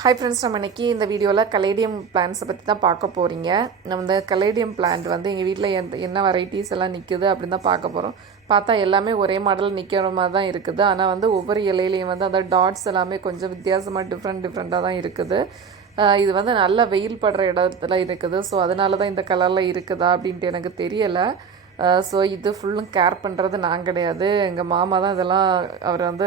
Hi friends, நம்ம இன்றைக்கி இந்த வீடியோவில் கலேடியம் பிளான்ட்ஸை பற்றி தான் பார்க்க போகிறீங்க. நம்ம இந்த கலேடியம் பிளான்ட் வந்து எங்கள் வீட்டில் என்ன வெரைட்டிஸ் எல்லாம் நிற்குது அப்படின்னு தான் பார்க்க போகிறோம். பார்த்தா எல்லாமே ஒரே மாடல் நிற்கிற மாதிரி தான் இருக்குது. ஆனால் வந்து ஒவ்வொரு இலையிலையும் வந்து அந்த டாட்ஸ் எல்லாமே கொஞ்சம் வித்தியாசமாக டிஃப்ரெண்ட்டாக தான் இருக்குது. இது வந்து நல்ல வெயில் படுற இடத்துல இருக்குது. ஸோ அதனால தான் இந்த கலரில் இருக்குதா அப்படின்ட்டு எனக்கு தெரியலை. ஸோ இது ஃபுல்லும் கேர் பண்ணுறது நான் கிடையாது, எங்கள் மாமா தான் இதெல்லாம் அவர் வந்து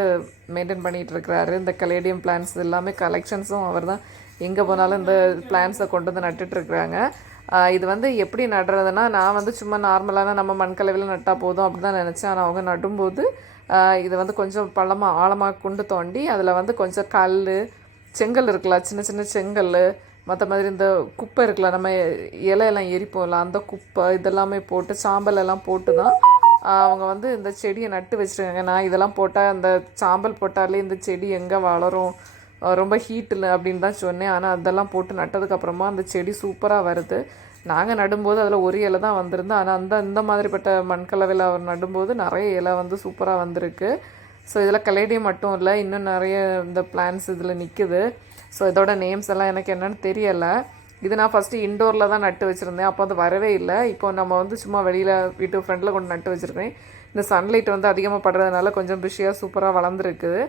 மெயின்டைன் பண்ணிகிட்ருக்கிறாரு. இந்த கலேடியம் பிளான்ட்ஸ் எல்லாமே கலெக்ஷன்ஸும் அவர் தான் எங்கே போனாலும் இந்த பிளான்ட்ஸை கொண்டு வந்து நட்டுட்ருக்குறாங்க. இது வந்து எப்படி நடுறதுன்னா, நான் வந்து சும்மா நார்மலான நம்ம மண்கலவையில் நட்டால் போதும் அப்படி தான் நினச்சேன். ஆனால் அவங்க நடும்போது இது வந்து கொஞ்சம் பள்ளமாக ஆழமாக கொண்டு தோண்டி அதில் வந்து கொஞ்சம் கல் செங்கல் இருக்குல்ல, சின்ன சின்ன செங்கல், மற்ற மாதிரி இந்த குப்பை இருக்குல்ல, நம்ம இலையெல்லாம் எரிப்போம்ல, அந்த குப்பை இதெல்லாமே போட்டு சாம்பல் எல்லாம் போட்டு தான் அவங்க வந்து இந்த செடியை நட்டு வச்சுருக்காங்க. நான் இதெல்லாம் போட்டால் அந்த சாம்பல் போட்டாலே இந்த செடி எங்கே வளரும், ரொம்ப ஹீட்டில் அப்படின்னு தான் சொன்னேன். ஆனால் அதெல்லாம் போட்டு நட்டதுக்கப்புறமா அந்த செடி சூப்பராக வருது. நாங்கள் நடும்போது அதில் ஒரு இலை தான் வந்திருந்தோம். ஆனால் இந்த மாதிரிப்பட்ட மண்கலவையில் அவர் நடும்போது நிறைய இலை வந்து சூப்பராக வந்திருக்கு. ஸோ இதில் கலேடியம் மட்டும் இல்லை, இன்னும் நிறைய இந்த பிளான்ட்ஸ் இதில் நிற்குது. ஸோ இதோட நேம்ஸ் எல்லாம் எனக்கு என்னென்னு தெரியலை. இது நான் ஃபஸ்ட்டு இன்டோரில் தான் நட்டு வச்சுருந்தேன், அப்போ அது வரவே இல்லை. இப்போ நம்ம வந்து சும்மா வெளியில் வீட்டு ஃப்ரெண்டில் கொண்டு நட்டு வச்சுருக்கேன். இந்த சன்லைட் வந்து அதிகமாக படுறதுனால கொஞ்சம் பிஷியாக சூப்பராக வளர்ந்துருக்குது.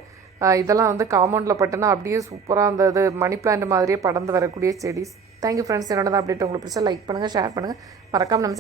இதெல்லாம் வந்து காம்பவுண்டில் பட்டுனா அப்படியே சூப்பராக அந்த இது மணி பிளான்ட் மாதிரியே படர்ந்து வரக்கூடிய செடிஸ். Thank you friends. என்னோட அப்டேட் உங்களுக்கு பிடிச்சா லைக் பண்ணுங்கள், ஷேர் பண்ணுங்கள், மறக்காமல் நம்ம